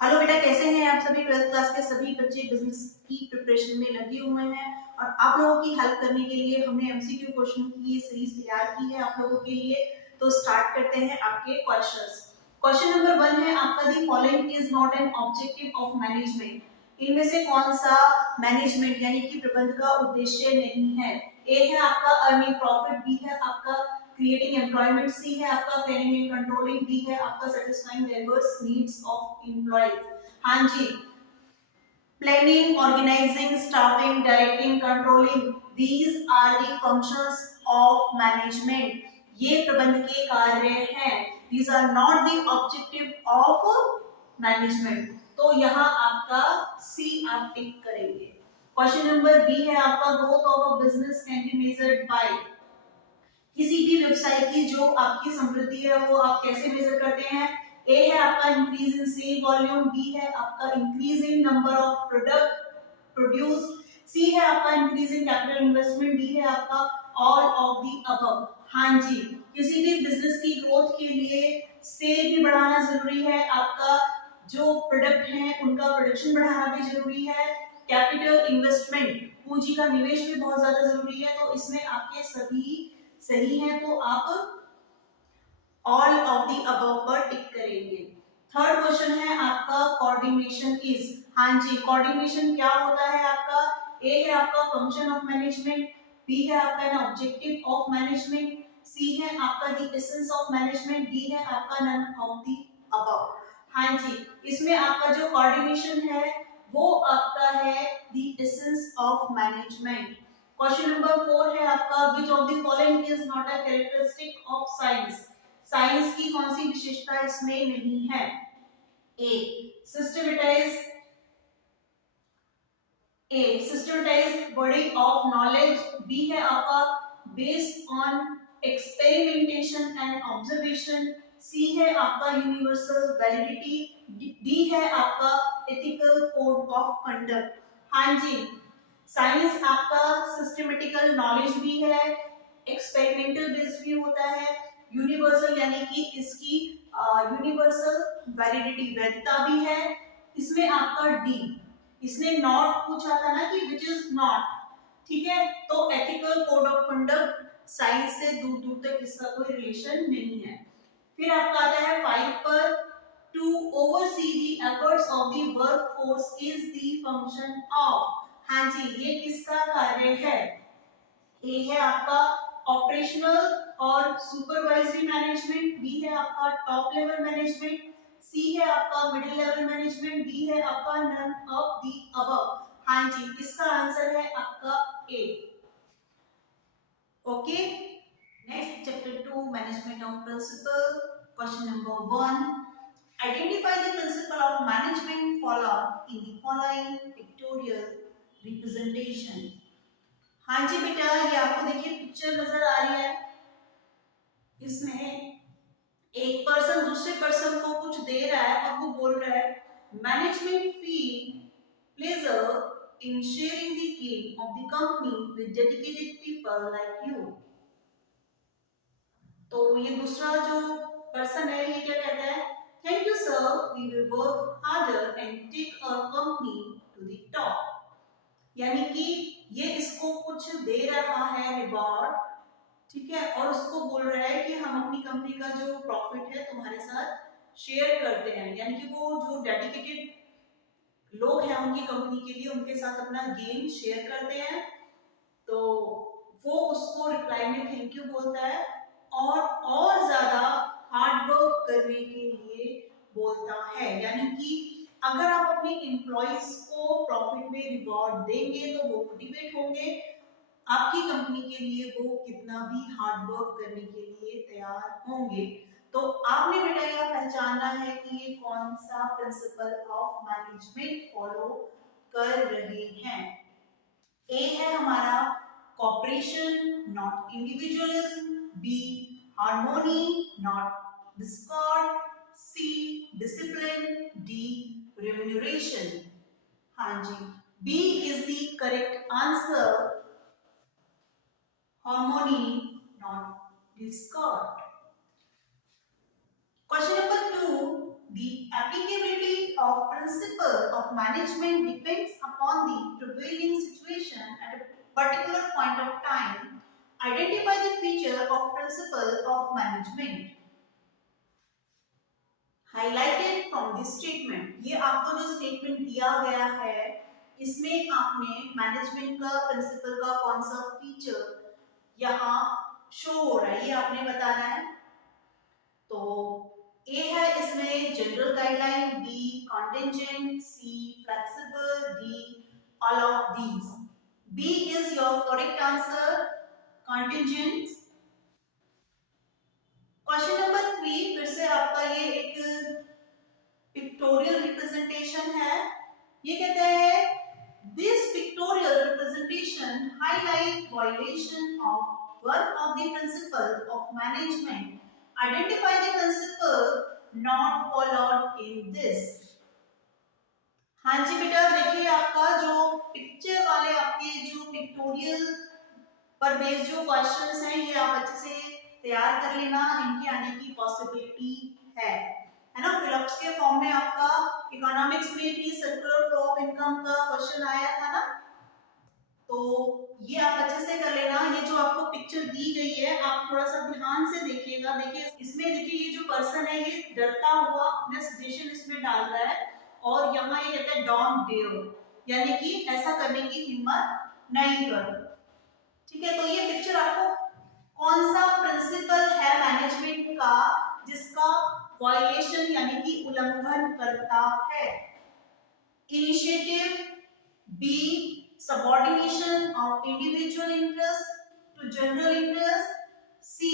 Hello बेटा, कैसे हैं आप सभी? 12th क्लास के सभी बच्चे बिजनेस की प्रिपरेशन में लगे हुए हैं और आप लोगों की हेल्प करने के लिए हमने एमसीक्यू क्वेश्चन की ये सीरीज तैयार की है आप लोगों के लिए। तो स्टार्ट करते हैं आपके क्वेश्चंस। क्वेश्चन नंबर 1 है आपका, the following is not an objective of management. इनमें से कौन सा मैनेजमेंट यानी कि प्रबंध का उद्देश्य नहीं है? ए है आपका अर्निंग प्रॉफिट, बी है आपका क्रिएटिंग एम्प्लॉयमेंट, सी है आपका प्लानिंग एंड कंट्रोलिंग, डी है आपका satisfying labours needs of employees. हाँ जी, planning, organising, staffing, directing, controlling, these are the functions of management. ये प्रबंध के कार्य हैं। These are not the objective of management. तो यहाँ आपका सी आप टिक करेंगे। क्वेश्चन नंबर बी है आपका, growth of a business can be measured by. किसी भी व्यवसाय की जो आपकी समृद्धि है वो आप कैसे मेजर करते हैं? ए है आपका increase in sale volume, B है आपका increase in number of product produce, C है आपका increase in capital investment, D है आपका ऑल ऑफ द अबव। हाँ जी, किसी भी बिजनेस की ग्रोथ के लिए सेल भी बढ़ाना जरूरी है, आपका जो प्रोडक्ट है उनका प्रोडक्शन बढ़ाना भी जरूरी है, कैपिटल इन्वेस्टमेंट पूंजी का निवेश भी बहुत ज्यादा जरूरी है। तो इसमें आपके सभी सही है, तो आप ऑल ऑफ द अबव पर टिक करेंगे। थर्ड क्वेश्चन है आपका, कोऑर्डिनेशन इज। हाँ जी, कोऑर्डिनेशन क्या होता है आपका? ए है आपका फंक्शन ऑफ मैनेजमेंट, बी है आपका एन ऑब्जेक्टिव ऑफ मैनेजमेंट, सी है आपका the essence of management, D है आपका नन ऑफ द अबव। हाँ जी, इसमें आपका जो कोऑर्डिनेशन है वो आपका है the essence of management. Question number 4 है आपका, which of the following is not a characteristic of science. Science की कौन सी विशेषता इसमें नहीं है? A systematise, systematise body of knowledge, B है आपका based on experimentation and observation, C है आपका यूनिवर्सल वैलिडिटी, डी है आपका एथिकल कोड ऑफ कंडक्ट। हाँ जी, साइंस आपका सिस्टमेटिकल नॉलेज भी है, एक्सपेरिमेंटल बेस्ड भी होता है, यूनिवर्सल यानी कि इसकी यूनिवर्सल वैलिडिटी वैधता भी है। इसमें आपका डी, इसने नॉट पूछा था ना कि विच इज नॉट, ठीक है, तो ethical code of conduct science से दूर दूर तक इसका कोई रिलेशन नहीं है। फिर आपका आता है 5 पर, to oversee the efforts of the workforce is the function of. हाँ जी, ये किसका कार्य है? ए है आपका ऑपरेशनल और सुपरवाइजरी मैनेजमेंट, बी है आपका टॉप लेवल मैनेजमेंट, सी है आपका मिडिल लेवल मैनेजमेंट, डी है आपका नन ऑफ द अबव। हाँ जी, इसका आंसर है आपका A. Okay, next chapter 2, management of principle. Question number 1, identify the principle of management followed in the following pictorial representation। हाँ जी बेटा, ये आपको देखिए पिक्चर नजर आ रही है, इसमें एक पर्सन दूसरे पर्सन को कुछ दे रहा है और वो बोल रहा है, management feel pleasure in sharing the game of the company with dedicated people like you. तो ये दूसरा जो पर्सन है ये क्या कहता है, thank you sir, we will work harder and take our company to the top. यानी कि ये इसको कुछ दे रहा है रिवॉर्ड, ठीक है, और उसको बोल रहा है कि हम अपनी कंपनी का जो प्रॉफिट है तुम्हारे साथ शेयर करते हैं। यानी कि वो जो डेडिकेटेड लोग हैं उनकी कंपनी के लिए उनके साथ अपना गेन शेयर करते हैं। तो वो उसको रिप्लाई में थैंक यू बोलता है और ज्यादा हार्ड वर्क करने के लिए बोलता है। यानी कि अगर आप अपने एम्प्लॉइज को प्रॉफिट में रिवॉर्ड देंगे तो वो मोटिवेट होंगे, आपकी कंपनी के लिए वो कितना भी हार्ड वर्क करने के लिए तैयार होंगे। तो आपने बेटा यह पहचानना है कि ये कौन सा प्रिंसिपल ऑफ मैनेजमेंट फॉलो कर रहे हैं। ए है हमारा cooperation not individualism, B harmony not discord, C discipline, D remuneration. हाँ जी, B is the correct answer, harmony not discord। Question number 2, The applicability of principle of management depends upon the prevailing situation at a particular point of time. Identify the feature of principle of management. Highlighted from this statement. ये आपको जो statement दिया गया है इसमें आपने management का principal का कौन सा फीचर यहाँ शो हो रहा है ये आपने बताना है। तो ए है इसमें general guideline, B contingent, C flexible, D all of these. B is your correct answer, contingent. Question number 3 फिर से आपका ये एक पिक्टोरियल रिप्रेजेंटेशन है। ये कहता है this pictorial representation highlight violation of one of the principle of management. Identify the principle not followed in this. हाँ जी बेटा देखिए आपका जो पिक्चर वाले आपके जो पिक्टोरियल पर बेस्ड जो क्वेश्चंस हैं ये आप अच्छे से तैयार कर लेना, इनके आने की पॉसिबिलिटी है ना। फिलअप्स के फॉर्म में आपका इकोनॉमिक्स में भी सर्कुलर फ्लो ऑफ इनकम का क्वेश्चन आया था ना, तो ये आप अच्छे से कर लेना। ये जो आपको पिक्चर दी गई है आप थोड़ा सा ध्यान से देखिएगा। देखिए इसमें देखिए ये जो पर्सन है ये डरता हुआ अपना सजेशन इसमें डाल रहा है और यहाँ ये कहता है डोंट डेयर, यानी कि ऐसा करने की हिम्मत नहीं करो। ठीक है, तो ये पिक्चर आपको कौन सा प्रिंसिपल है मैनेजमेंट का जिसका वायलेशन यानी कि उल्लंघन करता है। Initiative, B subordination of individual interest to general interest, C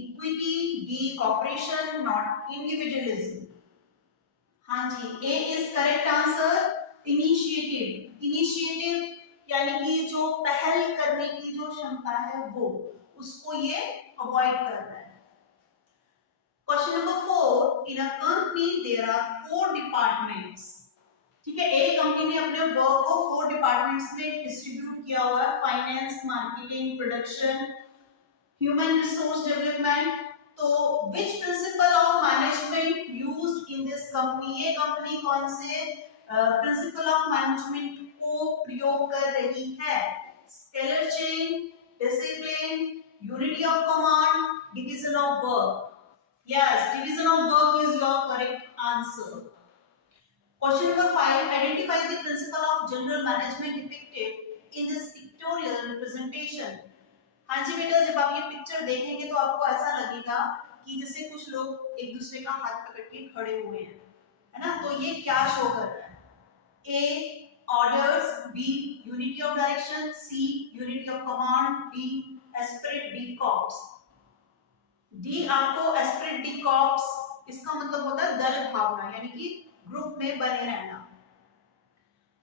equity, D cooperation not individualism। हाँ जी, A is correct answer, initiative। Initiative यानी कि जो पहल करने की जो क्षमता है वो उसको ये अवॉइड कर रहा है। Question number 4, in a company there are 4 departments। ठीक है, एक कंपनी ने अपने वर्क को 4 डिपार्टमेंट्स में डिस्ट्रीब्यूट किया हुआ है, finance, marketing, production, human resource development. तो which principle of management used in this company, ये कंपनी कौन से प्रिंसिपल ऑफ मैनेजमेंट को प्रयोग कर रही है। Scalar chain, discipline, unity of command, division of work. Yes, division of work is your correct answer. Question number 5. Identify the principle of general management depicted in this pictorial representation. हाँ जी बेटा, जब आप ये पिक्चर देखेंगे तो आपको ऐसा लगेगा कि जैसे कुछ लोग एक दूसरे का हाथ पकड़ के खड़े हुए हैं, है ना। तो ये क्या शो कर रहा है। A orders, B unity of direction, C unity of command, D esprit de corps। D आपको esprit de corps इसका मतलब होता है दल भावना, यानी कि ग्रुप में बने रहना।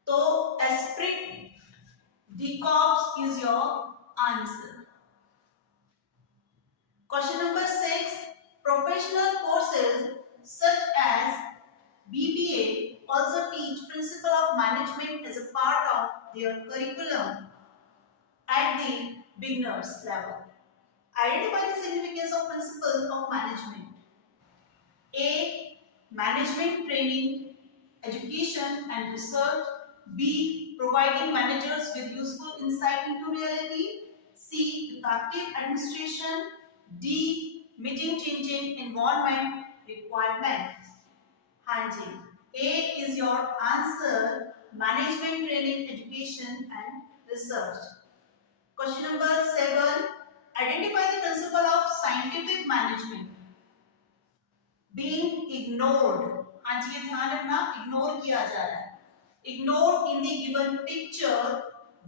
तो Esprit D corps is your answer. Question number 6, professional courses such as BBA also teach principle of management as a part of their curriculum at the beginners level. Identify the significance of principle of management. A management training, education and research, B providing managers with useful insight into reality, C effective administration, D meeting changing environment requirements। हाँ जी, A is your answer, management training, education and research। Question number 7, identify the principle of scientific management। Being ignored, हाँ जी ये ध्यान रखना, ignore किया जा रहा है। Ignored in the given picture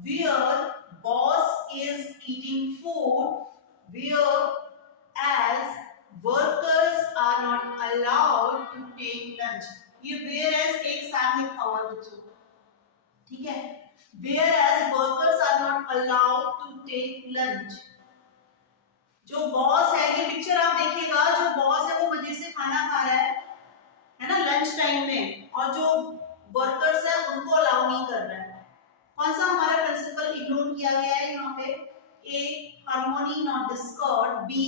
where boss is eating food, whereas workers are not allowed to take lunch। ये whereas एक साथ लिखा हुआ है बच्चों, ठीक है। Whereas workers are not allowed to take lunch। जो बॉस है, ये पिक्चर आप देखिएगा, जो बॉस है वो मजे से खाना खा रहा है ना लंच टाइम में, और जो वर्कर्स है उनको अलाउ नहीं कर रहा है। कौन सा हमारा प्रिंसिपल इग्नोर किया गया है यहाँ पे। A harmony not discord, B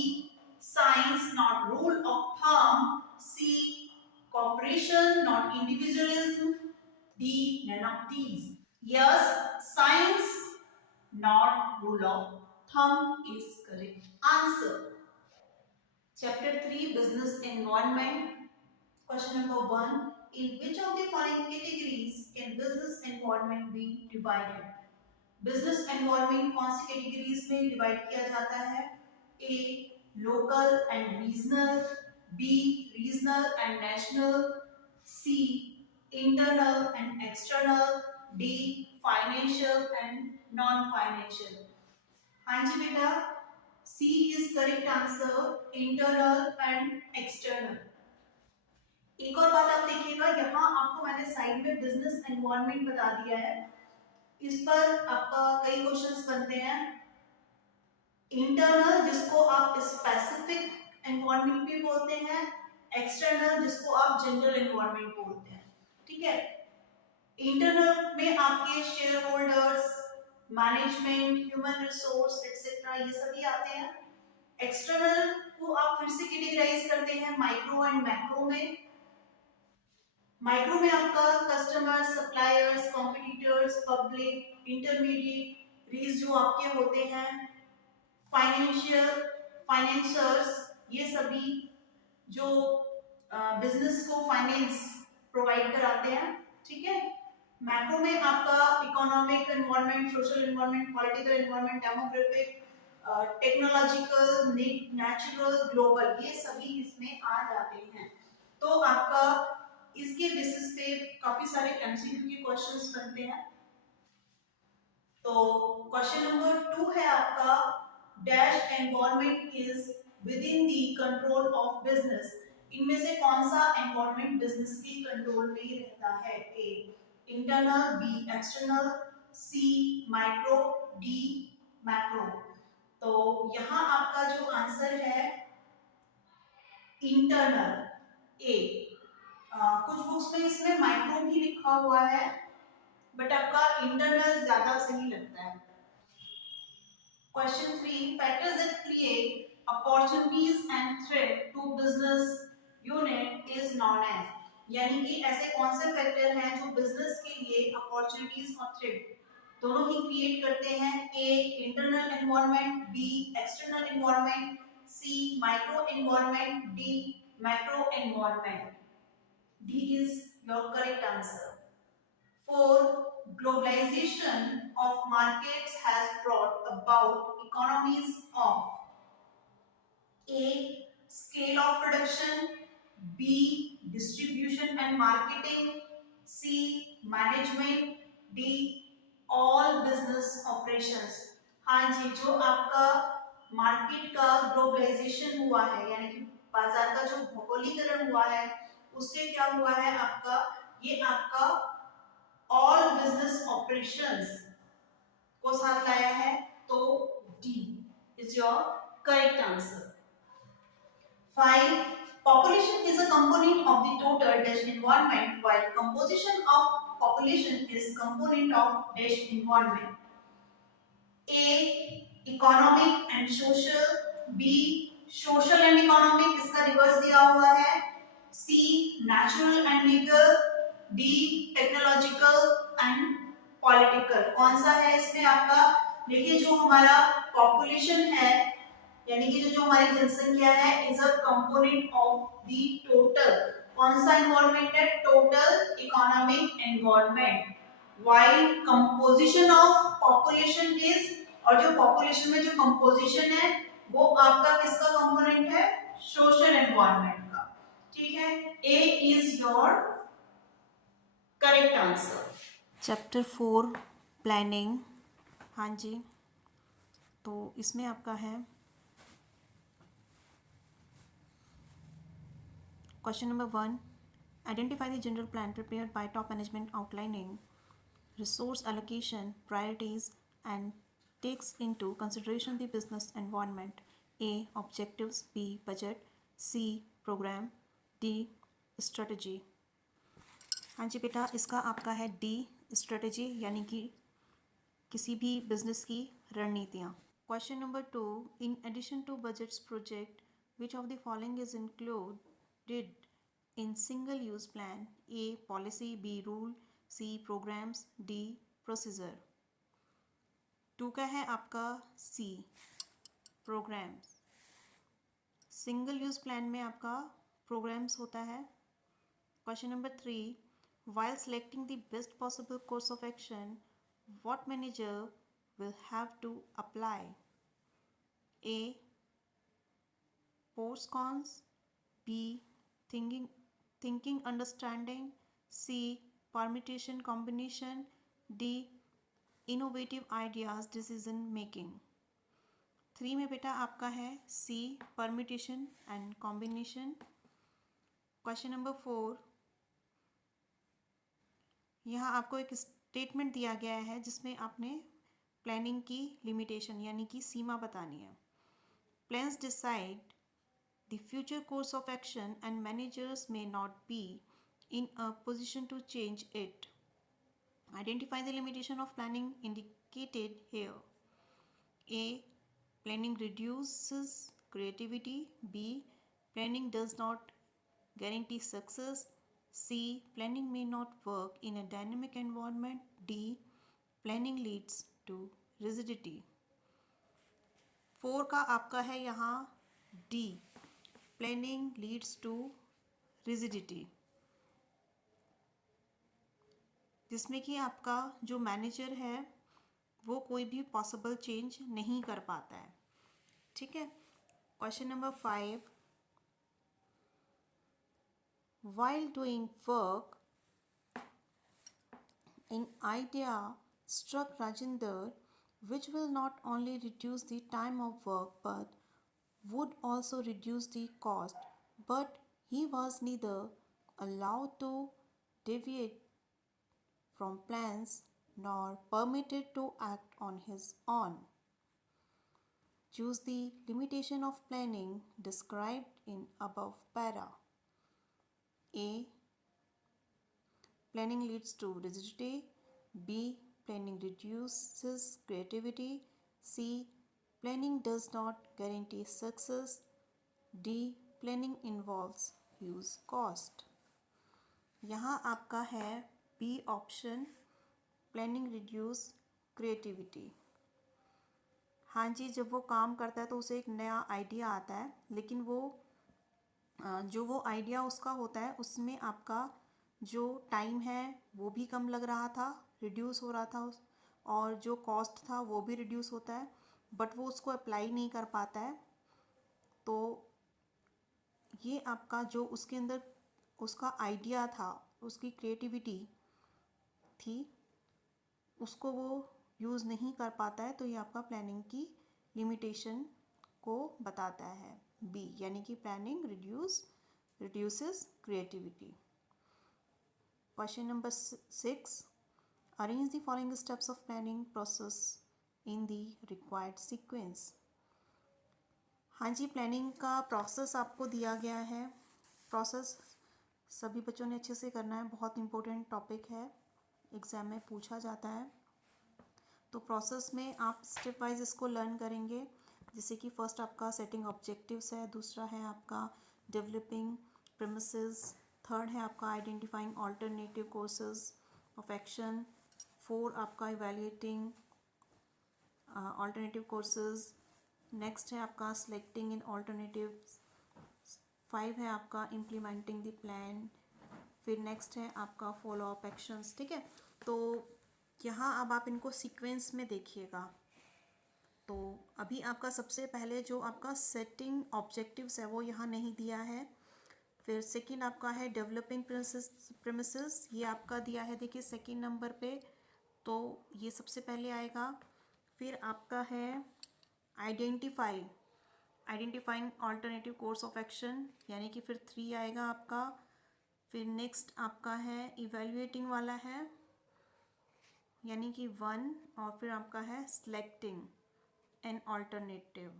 science not rule of thumb, C cooperation cooperation, not individualism. D, none of these. Yes, science, not rule of thumb is correct answer. Chapter 3, business environment. Question number 1. In which of the following categories can business environment be divided? Business environment कौन सी categories में divide किया जाता है? A, local and regional, B, regional and national, C, internal and external, D, financial and non financial. हाँ जी बेटा, C is correct answer, internal and external. एक और बात आप देखिएगा, यहाँ आपको मैंने साइड में बिजनेस एनवायरनमेंट बता दिया है. इस पर आपका कई क्वेश्चंस बनते हैं. इंटरनल जिसको आप स्पेसिफिक एनवायरनमेंट भी बोलते हैं, एक्सटर्नल जिसको आप जनरल एनवायरनमेंट बोलते हैं. ठीक है. इंटरनल में आपके share holders, management, human resource etcetera ये सभी आते हैं. एक्सटर्नल को आप फिर से कैटेगराइज करते हैं माइक्रो एंड मैक्रो में. माइक्रो में आपका customer, suppliers, competitors, public, intermediate जो आपके होते हैं, फाइनेंसर्स, ये सभी जो बिजनेस को फाइनेंस प्रोवाइड कराते हैं. ठीक है. मैक्रो में आपका economic environment, social environment, political environment, demographic, technological, natural, global, ये सभी इसमें आ जाते हैं. तो आपका इसके बेसिस पे काफी सारे एमसीक्यू के क्वेश्चंस बनते हैं. तो क्वेश्चन नंबर 2 है आपका, dash environment is with in the control of business. इनमें से कौन सा एनवायरनमेंट बिजनेस के कंट्रोल में रहता है? ए, इंटरनल, बी, एक्सटर्नल, सी, माइक्रो, डी, मैक्रो. तो यहाँ आपका जो आंसर है इंटरनल, ए. कुछ बुक्स में इसमें माइक्रो भी लिखा हुआ है, बट आपका इंटरनल ज्यादा सही लगता है. Question 3, factors that create opportunities and threat to business unit is known as. यानी कि ऐसे कौन से फैक्टर हैं जो बिजनेस के लिए अपॉर्चुनिटीज और थ्रेट दोनों ही क्रिएट करते हैं? A, internal environment, B, external environment, C, micro environment, D, macro environment. D is your correct answer. 4. Globalization of markets has brought about economies of A, scale of production, B, distribution and marketing, C, management, D, all business operations. हाँ जी, जो आपका market का globalisation हुआ है, यानी कि बाजार का जो भौगोलिकरण हुआ है, उससे क्या हुआ है आपका, ये आपका ऑल बिजनेस ऑपरेशंस को साथ लाया है. तो D is your correct answer. 5. Population is a component of the total dash environment, while composition of population is component of dash environment. A, economic and social, B, social and economic, इसका reverse दिया हुआ है, C, natural and legal, D, technological and political. कौन सा है इसमें आपका? देखिए, जो हमारा पॉपुलेशन है, यानी कि जो हमारी जनसंख्या है, is a component of the total. कौन सा एनवायरनमेंट है? Total economic environment. While composition of population is, और जो पॉपुलेशन में जो कंपोजिशन है वो आपका किसका कंपोनेंट है? सोशल एनवायरनमेंट का. ठीक है. A is your correct answer. Chapter 4 planning. हाँ जी, तो इसमें आपका है question number 1, identify the general plan prepared by top management outlining resource allocation priorities and takes into consideration the business environment. A, objectives, B, budget, C, program, D, strategy. हाँ जी बेटा, इसका आपका है D, strategy, यानी कि किसी भी बिजनेस की रणनीतियाँ. Question number 2, in addition to budgets project which of the following is included in single use plan? A. Policy, B. Rule, C. Programs, D. Procedure. 2 का है आपका C. Programs. Single use plan में आपका programmes होता है. Question number 3. While selecting the best possible course of action, what manager will have to apply? A. Pros cons, B. Thinking understanding, C. Permutation combination, D. Innovative ideas decision making. 3 में बेटा आपका है C. Permutation and combination. Question number 4. यहाँ आपको एक statement दिया गया है जिसमें आपने प्लानिंग की लिमिटेशन यानी कि सीमा बतानी है. Plans decide the future course of action and managers may not be in a position to change it. Identify the limitation of planning indicated here. A. Planning reduces creativity. B. Planning does not guarantee success. C. Planning may not work in a dynamic environment. D. Planning leads to rigidity. 4 का आपका है यहाँ D. Planning leads to rigidity, जिसमें कि आपका जो manager है वो कोई भी पॉसिबल चेंज नहीं कर पाता है. ठीक है. Question number 5. While doing work, an idea struck Rajinder which will not only reduce the time of work but would also reduce the cost, but he was neither allowed to deviate from plans nor permitted to act on his own. Choose the limitation of planning described in above para. A. Planning leads to rigidity. B. Planning reduces creativity. C. Planning does not guarantee success. D. Planning involves huge cost. यहाँ आपका है B option, planning reduce creativity. हाँ जी, जब वो काम करता है तो उसे एक नया आइडिया आता है, लेकिन वो जो वो आइडिया उसका होता है उसमें आपका जो टाइम है वो भी कम लग रहा था, रिड्यूस हो रहा था, और जो कॉस्ट था वो भी रिड्यूस होता है, बट वो उसको अप्लाई नहीं कर पाता है. तो ये आपका जो उसके अंदर उसका आइडिया था, उसकी क्रिएटिविटी थी, उसको वो यूज़ नहीं कर पाता है. तो ये आपका प्लानिंग की लिमिटेशन को बताता है बी, यानी कि planning reduces creativity. Question number 6. Arrange the following steps of planning process in the required sequence. हाँ जी, प्लानिंग का प्रोसेस आपको दिया गया है. प्रोसेस सभी बच्चों ने अच्छे से करना है, बहुत इंपॉर्टेंट टॉपिक है, एग्ज़ाम में पूछा जाता है. तो प्रोसेस में आप स्टेप वाइज इसको लर्न करेंगे. जैसे कि फर्स्ट आपका सेटिंग ऑब्जेक्टिव्स है, दूसरा है आपका डेवलपिंग प्रीमिसेस, थर्ड है आपका identifying alternative courses of action, 4 आपका इवैल्यूएटिंग ऑल्टरनेटिव कोर्सेज, नेक्स्ट है आपका सिलेक्टिंग इन ऑल्टरनेटिव्स, 5 है आपका इम्प्लीमेंटिंग द प्लान, फिर नेक्स्ट है आपका फॉलो अप एक्शंस. ठीक है. तो यहाँ अब आप इनको सीक्वेंस में देखिएगा. तो अभी आपका सबसे पहले जो आपका सेटिंग ऑब्जेक्टिव्स है वो यहाँ नहीं दिया है. फिर सेकंड आपका है डेवलपिंग प्रीमिसेस, ये आपका दिया है, देखिए सेकंड नंबर पे, तो ये सबसे पहले आएगा. फिर आपका है identifying alternative course of action, यानी कि फिर 3 आएगा आपका. फिर नेक्स्ट आपका है इवैल्यूएटिंग वाला है, यानी कि 1, और फिर आपका है सिलेक्टिंग एन ऑल्टरनेटिव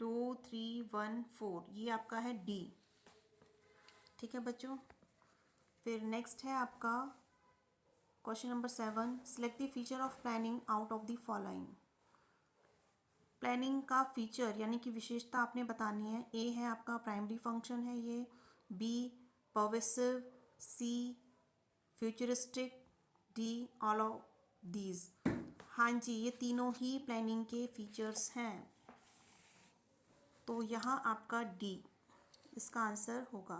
2, 3, 1, 4, ये आपका है डी. ठीक है बच्चों. फिर नेक्स्ट है आपका question number 7. Select the feature of planning out of the following. Planning का फीचर यानी कि विशेषता आपने बतानी है. ए है आपका प्राइमरी फंक्शन है ये, B pervasive, C futuristic, D all of these। हाँ जी, ये तीनों ही प्लानिंग के फीचर्स हैं, तो यहाँ आपका डी इसका आंसर होगा।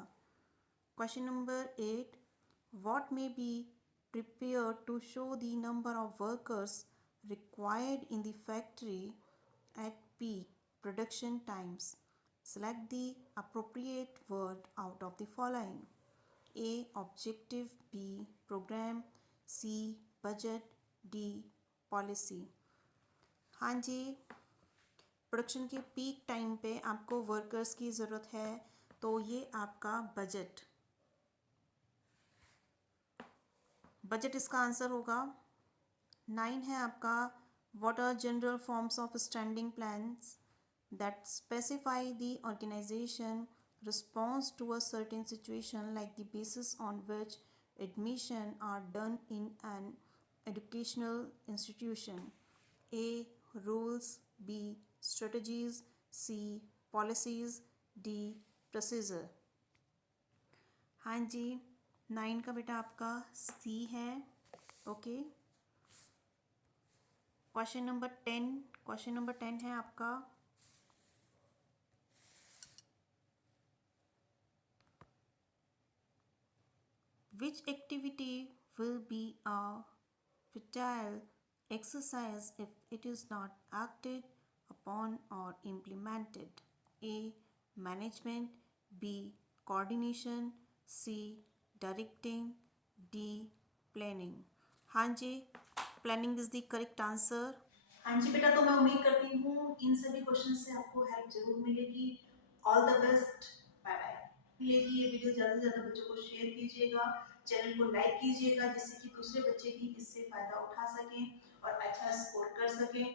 Question number 8, what may be prepared to show the number of workers required in the factory at peak production times? Select the appropriate word out of the following: A objective, B program, C budget, D policy। हाँ जी, production के peak time पे आपको workers की ज़रूरत है, तो ये आपका बजट इसका आंसर होगा। 9 है आपका, what are general forms of standing plans that specify the organisation response to a certain situation like the basis on which admission are done in an educational institution. A rules, B strategies, C policies, D procedure. हाँ जी, 9 का बेटा आपका सी है। Okay, question number 10 है आपका, which activity will be a futile exercise if it is not acted upon or implemented? A management, B coordination, C directing, D planning। हाँ जी, planning is the correct answer. हाँ जी बेटा, तो मैं उम्मीद करती हूँ इन सभी क्वेश्चन से आपको हेल्प जरूर मिलेगी। All the best, bye bye. मिलेगी ये वीडियो ज़्यादा से ज़्यादा बच्चों को शेयर कीजिएगा, चैनल को लाइक कीजिएगा, जिससे कि दूसरे बच्चे भी इससे फ़ायदा उठा सकें और अच्छा स्कोर कर सकें।